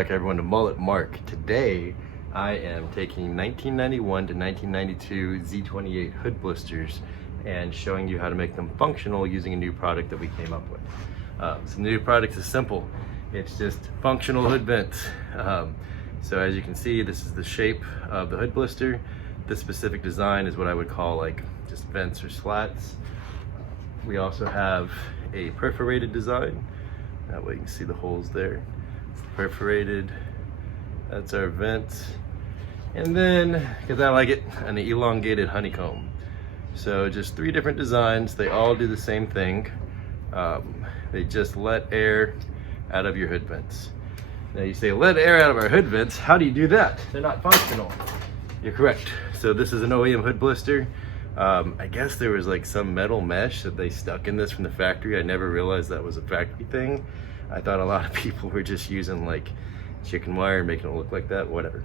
back everyone to Mullet Mark. Today I am taking 1991 to 1992 Z28 Hood Blisters and showing you how to make them functional using a new product that we came up with. So the new product is simple. It's just functional hood vents. So as you can see, this is the shape of the hood blister. This specific design is what I would call like just vents or slats. We also have a perforated design. That way you can see the holes there. It's perforated. That's our vent. And then, because I like it, an elongated honeycomb. So just 3 different designs. They all do the same thing. They just let air out of your hood vents. Now you say, let air out of our hood vents. How do you do that? They're not functional. You're correct. So this is an OEM hood blister. I guess there was like some metal mesh that they stuck in this from the factory. I never realized that was a factory thing. I thought a lot of people were just using like chicken wire and making it look like that, whatever.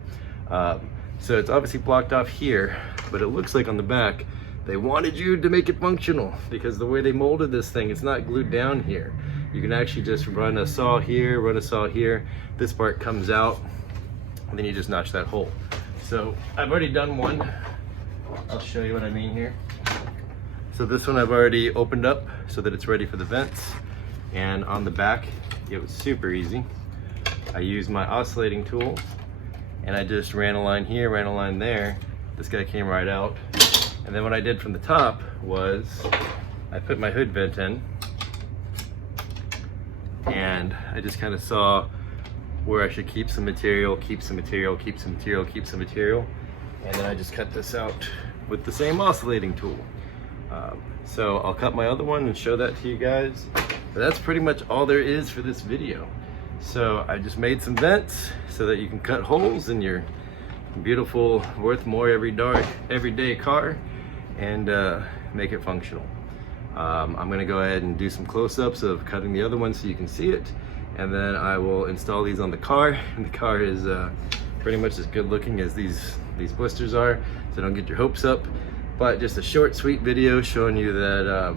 So it's obviously blocked off here, but it looks like on the back, they wanted you to make it functional because the way they molded this thing, it's not glued down here. You can actually just run a saw here, run a saw here. This part comes out, and then you just notch that hole. So I've already done one. I'll show you what I mean here. So this one I've already opened up so that it's ready for the vents. And on the back, it was super easy. I used my oscillating tool and I just ran a line here, ran a line there. This guy came right out. And then what I did from the top was I put my hood vent in and I just kind of saw where I should keep some material, keep some material, keep some material, keep some material. And then I just cut this out with the same oscillating tool. So I'll cut my other one and show that to you guys. But that's pretty much all there is for this video. So I just made some vents so that you can cut holes in your beautiful, worth more everyday car and make it functional. I'm gonna go ahead and do some close-ups of cutting the other one so you can see it. And then I will install these on the car. And the car is pretty much as good looking as these blisters are, so don't get your hopes up. But just a short, sweet video showing you that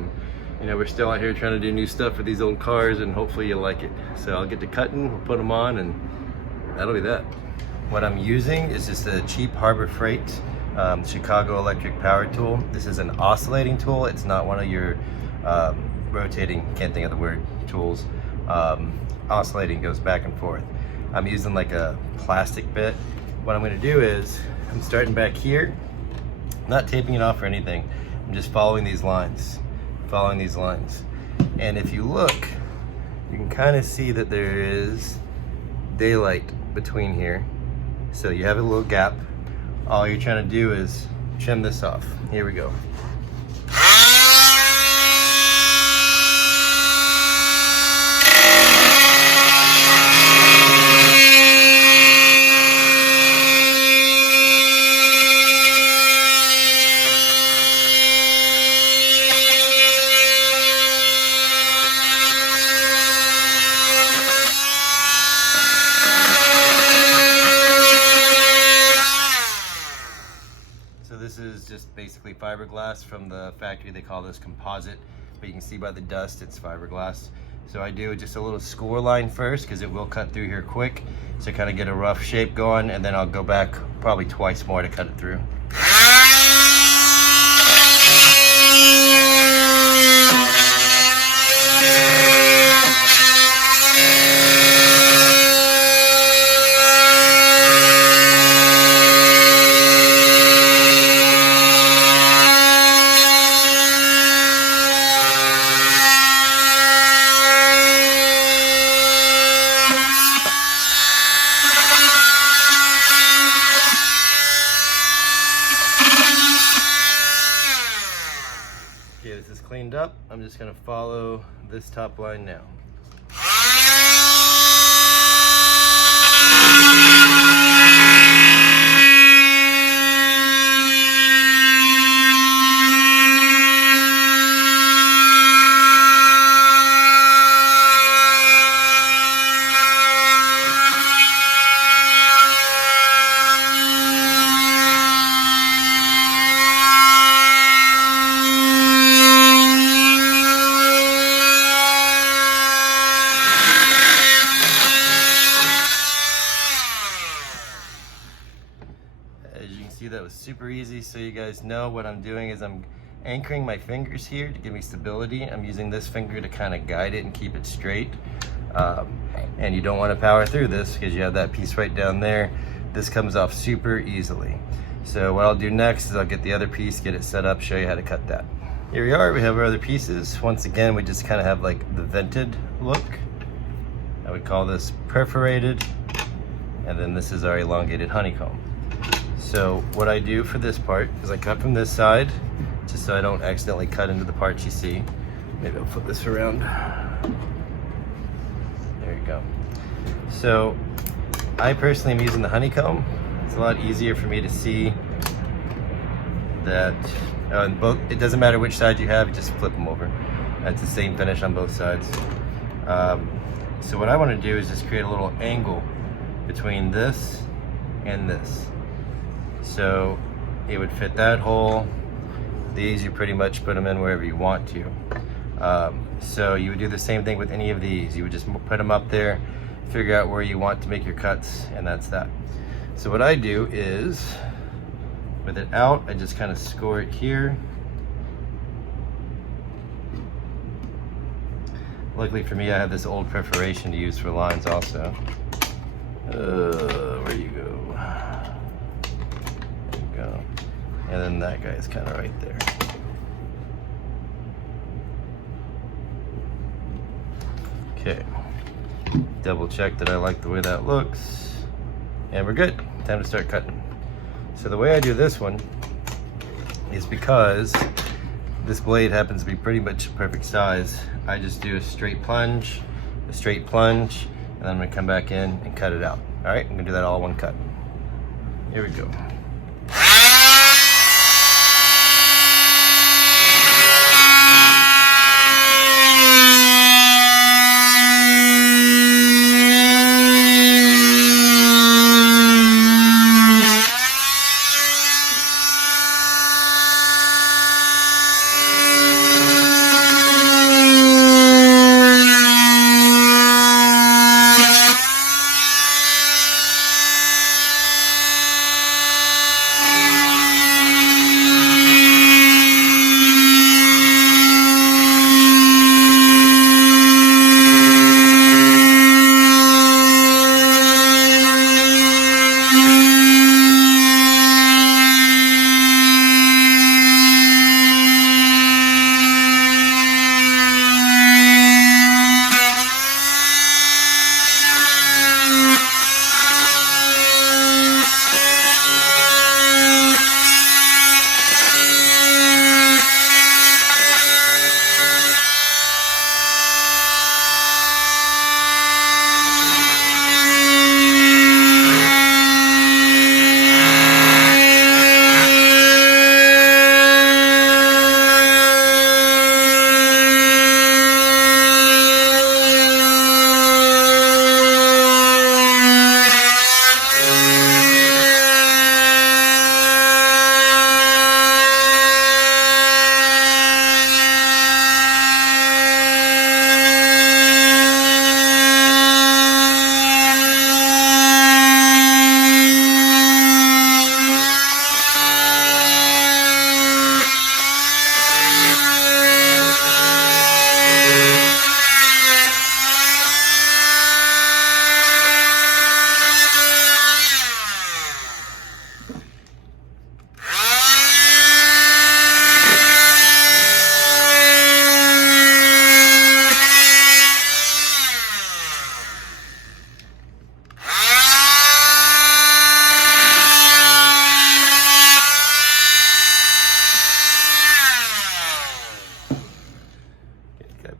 you know, we're still out here trying to do new stuff for these old cars, and hopefully you like it. So I'll get to cutting, we'll put them on, and that'll be that. What I'm using is just a cheap Harbor Freight Chicago electric power tool. This is an oscillating tool. It's not one of your rotating, can't think of the word, tools. Oscillating goes back and forth. I'm using like a plastic bit. What I'm gonna do is, I'm starting back here, not taping it off or anything. I'm just following these lines, And if you look, you can kind of see that there is daylight between here. So you have a little gap. All you're trying to do is trim this off. Here we go. This is just basically fiberglass from the factory. They call this composite, but you can see by the dust it's fiberglass. So I do just a little score line first because it will cut through here quick, so kind of get a rough shape going, and then I'll go back probably twice more to cut it through. Okay, this is cleaned up. I'm just gonna follow this top line now. super easy. So you guys know what I'm doing is I'm anchoring my fingers here to give me stability. I'm using this finger to kind of guide it and keep it straight. And you don't want to power through this because you have that piece right down there. This comes off super easily. So what I'll do next is I'll get the other piece, get it set up, show you how to cut that. Here we are, we have our other pieces. Once again, we just kind of have like the vented look. I would call this perforated. And then this is our elongated honeycomb. So what I do for this part is I cut from this side, just so I don't accidentally cut into the parts you see. Maybe I'll flip this around. There you go. So I personally am using the honeycomb. It's a lot easier for me to see that on both, it doesn't matter which side you have, you just flip them over. That's the same finish on both sides. So what I want to do is just create a little angle between this and this. So it would fit that hole. These, you pretty much put them in wherever you want to. So you would do the same thing with any of these. You would just put them up there, figure out where you want to make your cuts, and that's that. So what I do is, with it out, I just kind of score it here. Luckily for me, I have this old perforation to use for lines also. Where you go? There you go. And then that guy is kind of right there. Okay. Double check that I like the way that looks. And we're good. Time to start cutting. So the way I do this one is, because this blade happens to be pretty much perfect size, I just do a straight plunge, and then I'm gonna come back in and cut it out. All right, I'm gonna do that all in one cut. Here we go.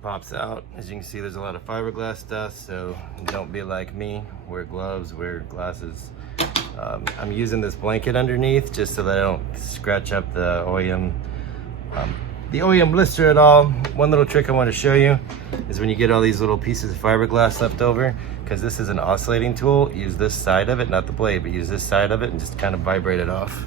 Pops out. As you can see, there's a lot of fiberglass dust, so don't be like me. Wear gloves, wear glasses. I'm using this blanket underneath just so that I don't scratch up the OEM blister at all. One little trick I want to show you is when you get all these little pieces of fiberglass left over, because this is an oscillating tool, use this side of it, not the blade, but use this side of it and just kind of vibrate it off.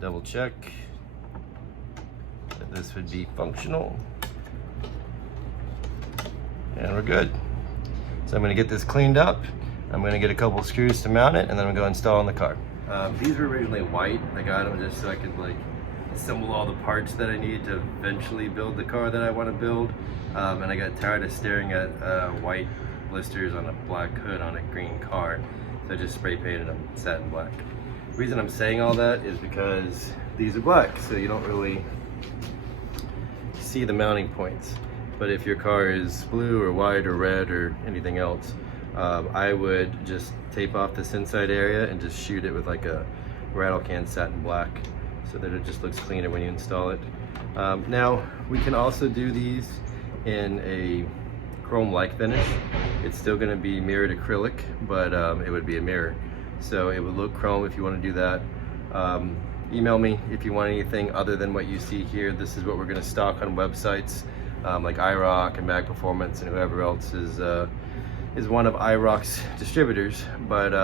double check that this would be functional. And we're good. So I'm gonna get this cleaned up. I'm gonna get a couple screws to mount it, and then I'm gonna go install in the car. These were originally white. I got them just so I could like assemble all the parts that I need to eventually build the car that I want to build. And I got tired of staring at white blisters on a black hood on a green car, so I just spray painted them satin black. The reason I'm saying all that is because these are black, so you don't really see the mounting points. But if your car is blue or white or red or anything else, I would just tape off this inside area and just shoot it with like a rattle can satin black, so that it just looks cleaner when you install it. Now, we can also do these in a chrome-like finish. It's still gonna be mirrored acrylic, but it would be a mirror. So it would look chrome if you wanna do that. Email me if you want anything other than what you see here. This is what we're gonna stock on websites like iRock and Mag Performance and whoever else is one of iRock's distributors. But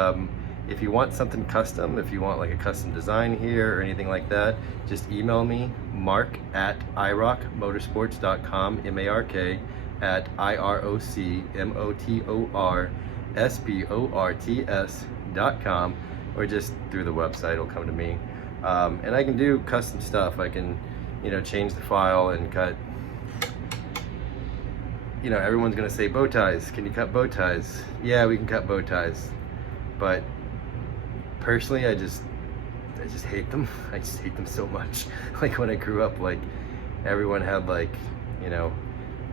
if you want something custom, if you want like a custom design here or anything like that, just email me, mark@irockmotorsports.com, mark@irockmotorsports.com, or just through the website, it'll come to me. And I can do custom stuff. I can, change the file and cut, everyone's gonna say bow ties. Can you cut bow ties? Yeah, we can cut bow ties. But personally, I just hate them. I just hate them so much. Like when I grew up, like everyone had like,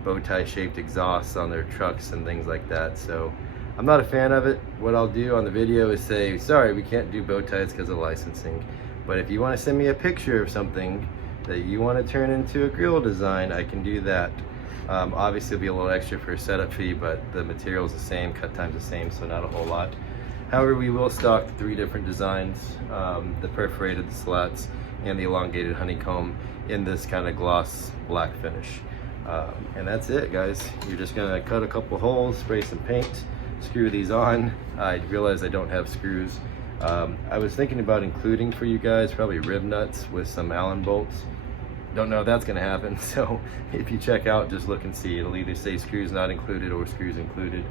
bow tie shaped exhausts on their trucks and things like that. So I'm not a fan of it. What I'll do on the video is say, sorry, we can't do bow ties because of licensing. But if you want to send me a picture of something that you want to turn into a grill design, I can do that. Obviously it'll be a little extra for a setup fee, but the material's the same, cut time's the same, so not a whole lot. However, we will stock 3 different designs, the perforated, the slats, and the elongated honeycomb in this kind of gloss black finish. And that's it, guys. You're just gonna cut a couple holes, spray some paint, screw these on. I realized I don't have screws. I was thinking about including for you guys probably rib nuts with some Allen bolts. Don't know if that's gonna happen, so if you check out, just look and see. It'll either say screws not included or screws included.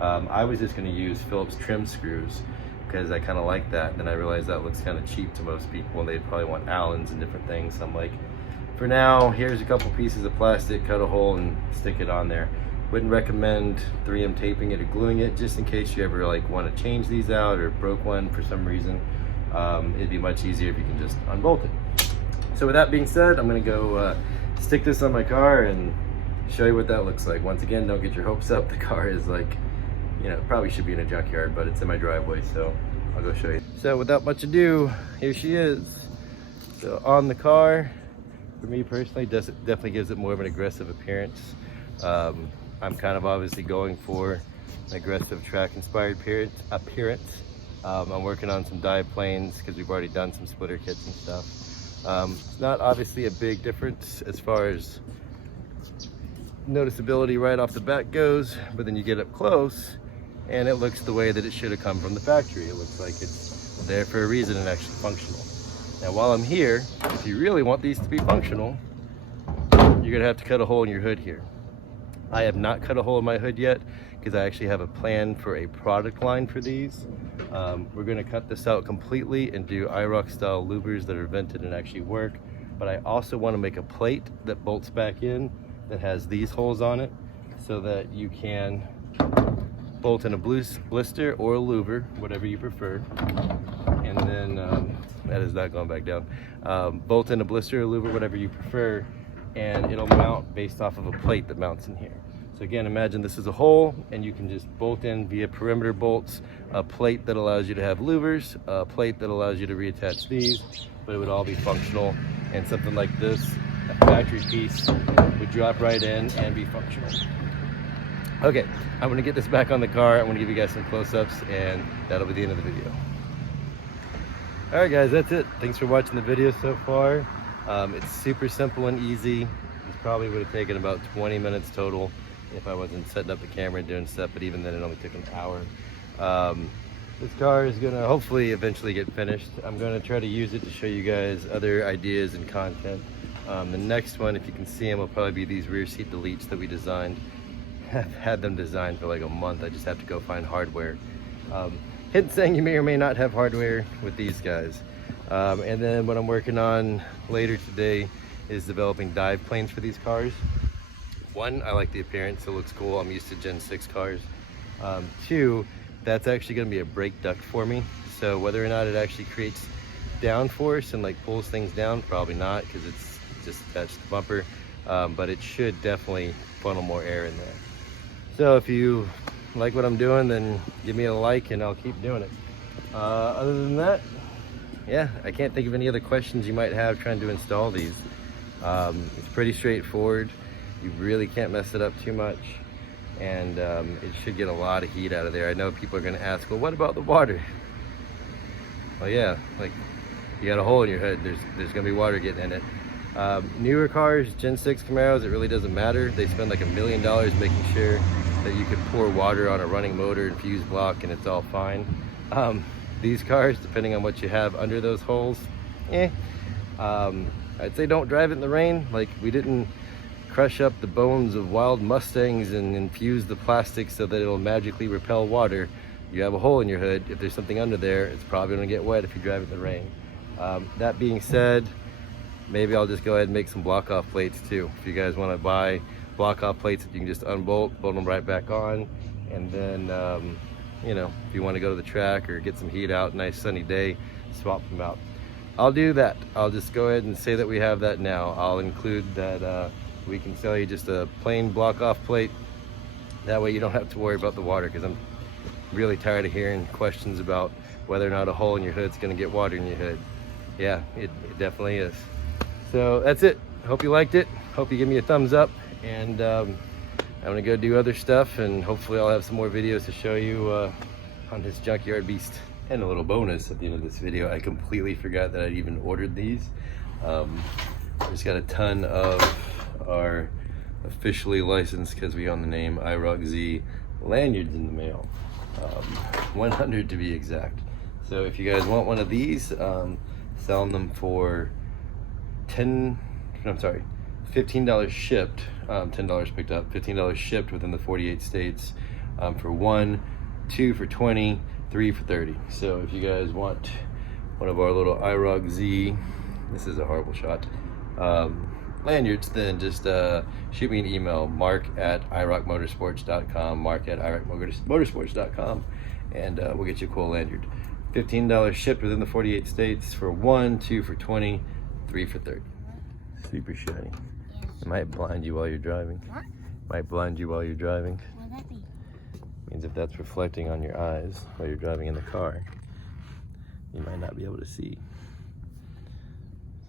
I was just gonna use Phillips trim screws because I kind of like that. And then I realized that looks kind of cheap to most people and they'd probably want Allens and different things. So I'm like, for now, here's a couple pieces of plastic, cut a hole and stick it on there. Wouldn't recommend 3M taping it or gluing it, just in case you ever like want to change these out or broke one for some reason. It'd be much easier if you can just unbolt it. So with that being said, I'm gonna go stick this on my car and show you what that looks like. Once again, don't get your hopes up. The car is like, probably should be in a junkyard, but it's in my driveway, so I'll go show you. So without much ado, here she is. So on the car, for me personally, definitely gives it more of an aggressive appearance. I'm kind of obviously going for an aggressive track-inspired appearance. I'm working on some dive planes because we've already done some splitter kits and stuff. It's not obviously a big difference as far as noticeability right off the bat goes, but then you get up close and it looks the way that it should have come from the factory. It looks like it's there for a reason and actually functional. Now while I'm here, if you really want these to be functional, you're gonna have to cut a hole in your hood here. I have not cut a hole in my hood yet because I actually have a plan for a product line for these. We're gonna cut this out completely and do iRock style louvers that are vented and actually work. But I also wanna make a plate that bolts back in that has these holes on it so that you can bolt in a blister or a louver, whatever you prefer. And then, that is not going back down. Bolt in a blister or louver, whatever you prefer, and it'll mount based off of a plate that mounts in here. So again, imagine this is a hole and you can just bolt in via perimeter bolts, a plate that allows you to have louvers, a plate that allows you to reattach these, but it would all be functional. And something like this, a factory piece, would drop right in and be functional. Okay, I'm gonna get this back on the car. I'm gonna give you guys some close-ups and that'll be the end of the video. All right guys, that's it. Thanks for watching the video so far. It's super simple and easy. This probably would have taken about 20 minutes total if I wasn't setting up the camera and doing stuff, but even then it only took an hour. This car is gonna hopefully eventually get finished. I'm gonna try to use it to show you guys other ideas and content. The next one, if you can see them, will probably be these rear seat deletes that we designed. I've had them designed for like a month. I just have to go find hardware. Hint saying you may or may not have hardware with these guys. And then what I'm working on later today is developing dive planes for these cars. One, I like the appearance, it looks cool. I'm used to Gen 6 cars. Two, that's actually gonna be a brake duct for me. So whether or not it actually creates downforce and like pulls things down, probably not, because it's just attached to the bumper. But it should definitely funnel more air in there. So if you like what I'm doing, then give me a like and I'll keep doing it. Other than that, yeah, I can't think of any other questions you might have trying to install these. It's pretty straightforward. You really can't mess it up too much. And it should get a lot of heat out of there. I know people are gonna ask, well, what about the water? Well, yeah, like you got a hole in your hood, there's gonna be water getting in it. Newer cars, Gen 6 Camaros, it really doesn't matter. They spend like $1 million making sure that you could pour water on a running motor and fuse block and it's all fine. These cars, depending on what you have under those holes, I'd say don't drive it in the rain. Like, we didn't crush up the bones of wild Mustangs and infuse the plastic so that it'll magically repel water. You have a hole in your hood. If there's something under there, it's probably gonna get wet if you drive it in the rain. That being said, maybe I'll just go ahead and make some block off plates too. If you guys wanna buy block off plates that you can just unbolt, bolt them right back on, and then you know, if you want to go to the track or get some heat out, nice sunny day, swap them out. I'll do that. I'll just go ahead and say that we have that now. I'll include that we can sell you just a plain block off plate. That way you don't have to worry about the water, because I'm really tired of hearing questions about whether or not a hole in your hood's going to get water in your hood. Yeah, it definitely is. So that's it. Hope you liked it. Hope you give me a thumbs up, and I'm gonna go do other stuff, and hopefully I'll have some more videos to show you on this junkyard beast. And a little bonus at the end of this video, I completely forgot that I'd even ordered these. I just got a ton of our officially licensed, because we own the name, IROC-Z lanyards in the mail. 100 to be exact. So if you guys want one of these, selling them for $15 shipped, $10 picked up, $15 shipped within the 48 states, for 1, 2 for 20, 3 for 30. So if you guys want one of our little IROC-Z, this is a horrible shot, lanyards, then just shoot me an email, mark@irocmotorsports.com, mark@irocmotorsports.com, and we'll get you a cool lanyard. $15 shipped within the 48 states for 1, 2 for 20, 3 for 30. Super shiny. It might blind you while you're driving. What? Might blind you while you're driving. What would that be? Means if that's reflecting on your eyes while you're driving in the car, you might not be able to see.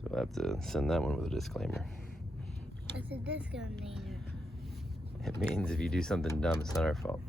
So I have to send that one with a disclaimer. What's a disclaimer? It means if you do something dumb, it's not our fault.